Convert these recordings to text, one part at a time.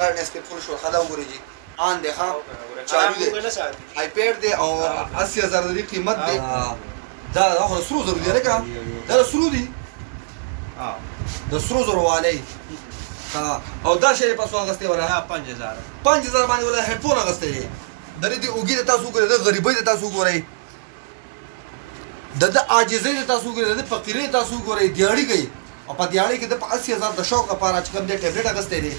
نسبت فول شو خدا وګورئ جی آن دی ښه چالو دی آیپیډ دی او 80,000 د قیمت دی دا خو سرو زرو دی لکه دا سرو دی د سرو زرو والی او دا شی په څو اغستې ولا 5000 باندې ولا هډفون اغستې دی د دې اوګي د تاسو ګورئ د غریبۍ د تاسو ګورئ د عاجزۍ د تاسو ګورئ د فقیرۍ تاسو ګورئ دیاړي کوي او په دیاړي کې د 80,000 د شوق لپاره چې کوم دی ټابلیټ اغستې دی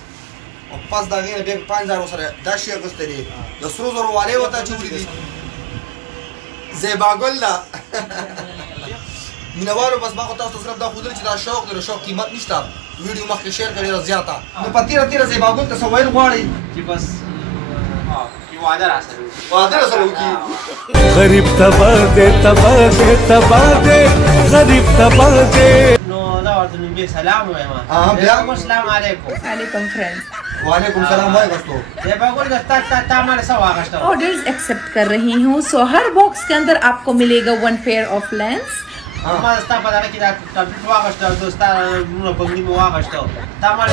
او پاس دا غیر به 5000 سره دا شی اغستې دی د سرو زرو والی وته چوری دی زیباګل دا مینوالو بس ما خو تاسو صرف دا خودل چې دا شوق دی شوق قیمت نشته ویډیو مخکې شیر کړئ زیاته نو په تیره زیباګل ته سوال غواړي چې بس وعده راسره وکړي غریب تبا دے غریب تبا دے نو دا ورته نبی سلام وایم السلام علیکم फ्रेंड्स वालेकुम सलाम भाई दोस्तों ये बागुल दस्ता हमारे सब आगस्ट ऑर्डर्स एक्सेप्ट कर रही हूँ सो हर बॉक्स के अंदर आपको मिलेगा 1 पेयर ऑफ लेंस हमारे स्टाफ पता नहीं कि टैबलेट आगस्ट दोस्ता नो बंदी में आगस्ट हमारे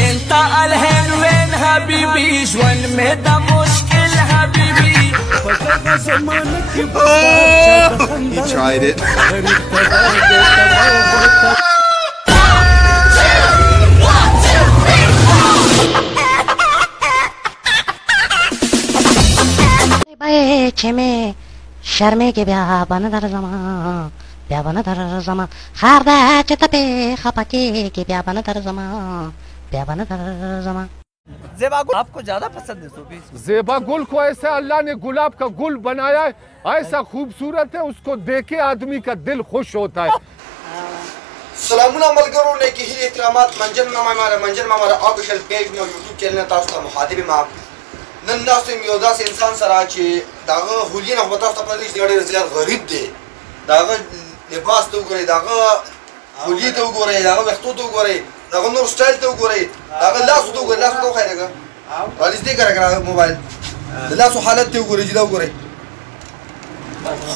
انت الهن وين حبيبي شوان مدا مشكل حبيبي فتح زمانك He tried it باي چمه شرمه کې بیا باندې در زما خار دا چته په خپکه کې بیا باندې در زما ज़ेबा गुल आपको ज्यादा पसंद है सोफी? ज़ेबा गुल को ऐसे अल्लाह ने गुलाब का गुल बनाया है ऐसा खूबसूरत है उसको देखे आदमी का दिल खुश होता है सलामुन मलगरो ने की हिल इकरामात मंजन मामा हमारा ऑफिशियल पेज में YouTube चैनल तास का मुखातिब में नन नासिम योदा से इंसान सरा चे दागा हुलियन होता है अपने लिए ज़्यादा ज़्यादा गरीब दे दागा लिबास तो करे दागा हुलियत तो करे दागा वक्तों तो करे दागा नूर स्टाइल तो करे दागा लास तो खाएगा वालिस दे करेगा मोबाइल लास हालत तो करे जिला करे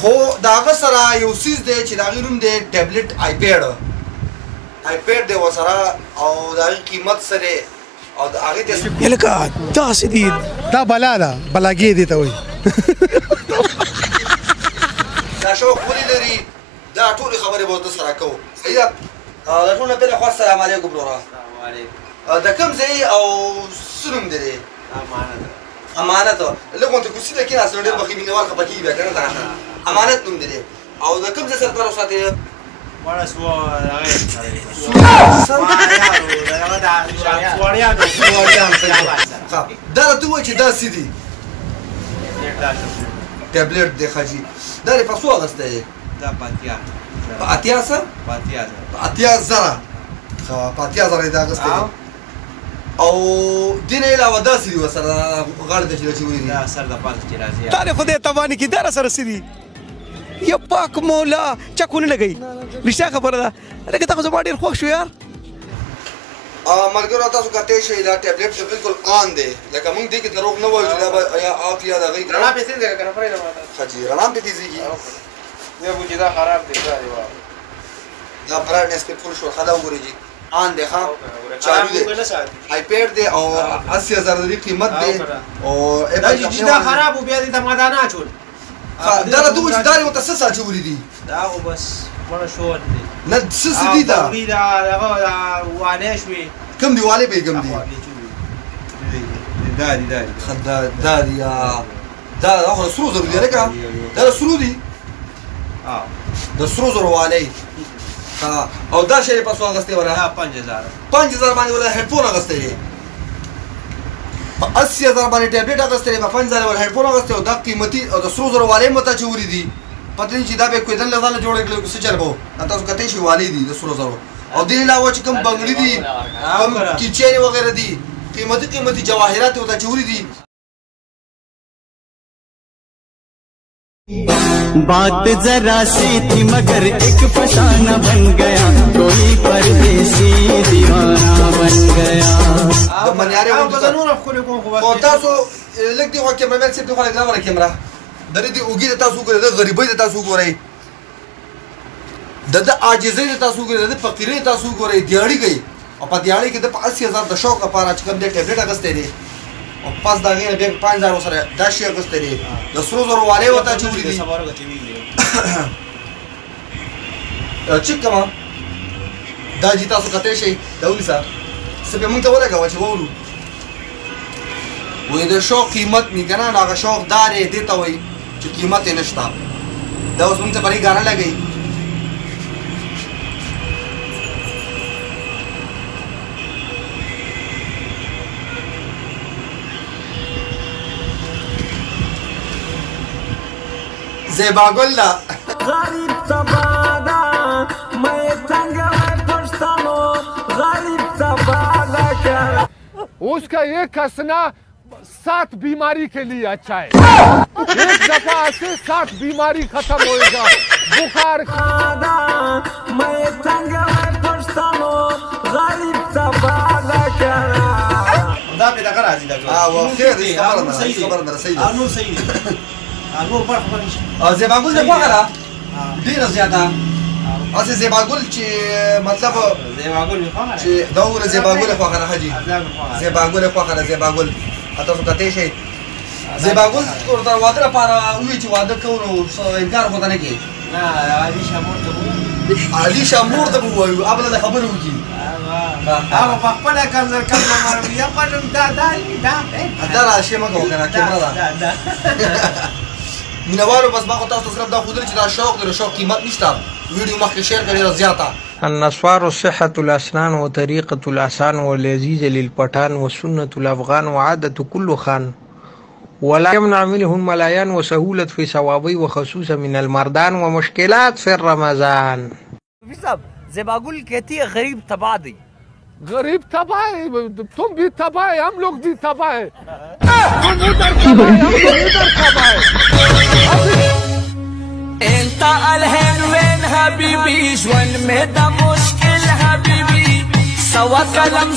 हो दागा सरा यूसीस दे चिरागी रूम दे टैबलेट आईपैड दे वो सरा और दागी कीमत सरे और आगे दे यलका دا سدید دا بلاګي دي ته وي دا شو خولي لري دا ټول خبره به تاسو سره کوو صحیح ده دا ټول په خوا السلام علیکم ورحمه الله دا کوم ځای او سلام دې امانت لکه ته کوڅه کې راځو ډېر بخې مینوال خپکی بیا کنه دا امانت نوم دې او دا کوم ځای سره تر اوسه ته ولا سوا دا ته و چې دا سیدی ټابلیټ دی خاجي دا په څو اغسته دا پاتیا زره پاتیا زره دا اغسته او دین علاوه دا سیدی وسره غاړه د چوری دی دا سر د پاس چې راځي تعریف دې توانی کی در سره سدي یا پاک مولا چکونه لګي رښتیا خبره ده لکه تاسو باندې خوښ شو یار ملګرو تاسو کته شي دا ټابلیټ بالکل آن دی لکه موږ دې کې دروغ نه وایو چې دا یا اپ یا دا غي رڼا پیسې دې کنه پرې نه خاجي رڼا پیسې زیږي یا بوجي دا خراب دی دا برایټ نسبت فول شو خدا وګورئ جی آن دی ښه چالو دی آیپیډ دی او 80,000 د قیمت دی او دا چې دا خراب و بیا دې ته مدانه چول دا له دوه چې داري متسسه چولې دي دا خو بس مړه شو دي نه سس دي دا واله شوي کم دی واله به کم دي دا خدا داري دا خو سرو زرو دي لکه دا سرو دي د سرو زرو واله او دا شی په څو اغستې ولا 5000 باندې ولا هډفون اغستې دي 80,000 باندې ټابلیټ اغستې په 5000 ولا هډفون اغستې او دا قیمتي او د سرو زرو واله مته چوري دي پتہ چې دا به کوئی دل ځاله جوړ کړل څه چل بو تاسو کته شي والی دي د سرو زرو او دې علاوه چې کوم بنگړي دي کوم کیچین وغیرہ دي قیمتي جواهرات او دا چوري دي बात जरा सी थी मगर एक फसाना बन गया कोई परदेसी दीवाना बन गया تاسو لکه دی واکه مې څه په خلک دا ور کیمرا درې دی اوګي د تاسو ګورئ د غریبۍ د تاسو ګورئ د عاجزۍ د تاسو ګورئ د فقیرۍ تاسو ګورئ دیاړي کوي او په دیاړي کې د 80000 د شوق لپاره چې کوم د ټابلیټ اغستې دي او پاس دا غیر بیا 5000 سره دا شی اغستې دي د سرو زرو والے وته چوری دي چیک کما دا جی تاسو کته شي دا ونیسا سبه مونږ ته ولګاوه چې وورو وې د شوق قیمت نه کنه هغه شوق دارې دي ته وې چې قیمت یې نشته دا اوس مونږ ته پرې غاڼه لګي زیبا گل دا غریب تبادا میں تنگ ہے پشتانو غریب تبادا کر उसका एक हंसना 7 बीमारी के लिए अच्छा है एक दफा से 7 बीमारी खत्म होएगा बुखार मैं तंग है पछतानो गरीब तबादा करा دا په دغه راځي دا او خیر دې خبره نه صحیح ده نور صحیح دي نور پر خبر نشي زیبا گل د خوغه ډیر زیاته اسی زیبا گل چې مطلب زیبا ګل خوغه چې دا ور زیبا گل خوغه نه حجي زیبا گل خوغه زیبا گل تاسو کته شي زیبا گل ورته واده لپاره وی چې واده کوو انکار خو نه کوي نه علي شامور ته علي شامور ته وایو ابل د خبرو کی هغه په خپل کنځر کله مارو یا پټم دا دا راشي مګو کنه کیمرا دا مینوالو بس ما خو تاسو صرف دا خودل چې دا شوق دی شوق قیمت نشته ویډیو مخکې شیر کړئ زیاته النصوار صحة الأسنان وطريقة الأحسان واللذيذ للبطان وسنة الأفغان وعادة كل خان ولا يمنع منه الملايان وسهولة في ثوابي وخصوصا من المردان ومشكلات في رمضان زیباگل کہتی ہے غریب تباہ دی गरीब तबाह है तुम भी तबाह है हम लोग भी तबाह है तुम उधर तबाह है हम लोग इधर तबाह है انت الهن وين حبيبي شوان مهدا مشكل حبيبي سوا كلام